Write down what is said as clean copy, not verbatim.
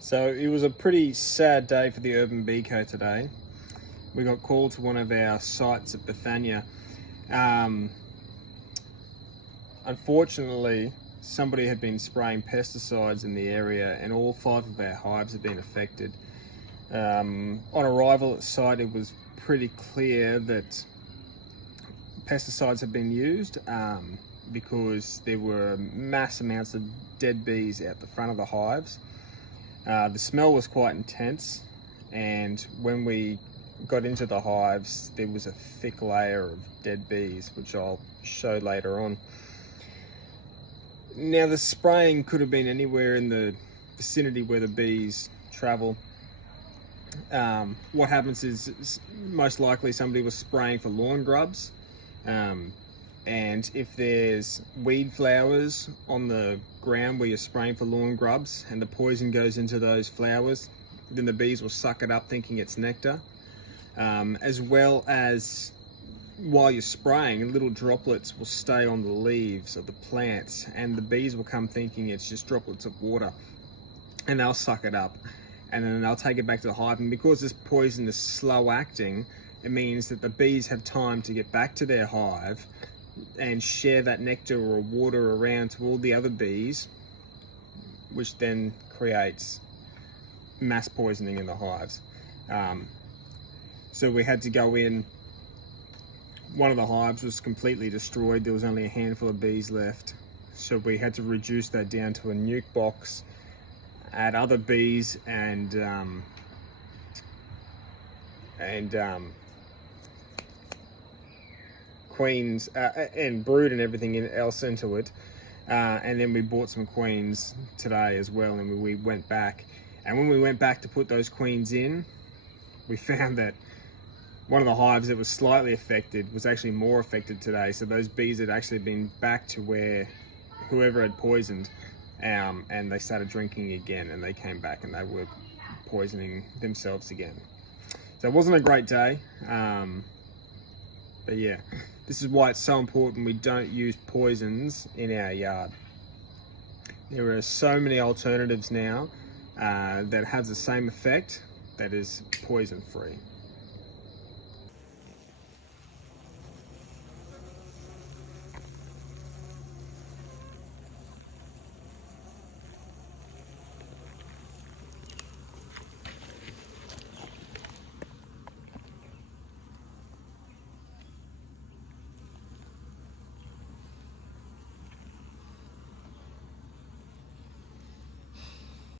So it was a pretty sad day for the urban beeco today. We got called to one of our sites at Bethania. Unfortunately, somebody had been spraying pesticides in the area and all 5 of our hives had been affected. On arrival at site, it was pretty clear that pesticides had been used because there were mass amounts of dead bees out the front of the hives. The smell was quite intense, and when we got into the hives, there was a thick layer of dead bees, which I'll show later on. Now, the spraying could have been anywhere in the vicinity where the bees travel. What happens is most likely somebody was spraying for lawn grubs, and if there's weed flowers on the ground where you're spraying for lawn grubs and the poison goes into those flowers, then the bees will suck it up thinking it's nectar. As well as while you're spraying, little droplets will stay on the leaves of the plants and the bees will come thinking it's just droplets of water, and they'll suck it up and then they'll take it back to the hive. And because this poison is slow acting, it means that the bees have time to get back to their hive and share that nectar or water around to all the other bees, which then creates mass poisoning in the hives. So we had to go in. One of the hives was completely destroyed. There was only a handful of bees left. So we had to reduce that down to a nuke box, add other bees and queens and brood and everything else into it. And then we bought some queens today as well, and we went back. And when we went back to put those queens in, we found that one of the hives that was slightly affected was actually more affected today. So those bees had actually been back to where whoever had poisoned, and they started drinking again, and they came back and they were poisoning themselves again. So it wasn't a great day, but yeah, this is why it's so important we don't use poisons in our yard. There are so many alternatives now that have the same effect that is poison free.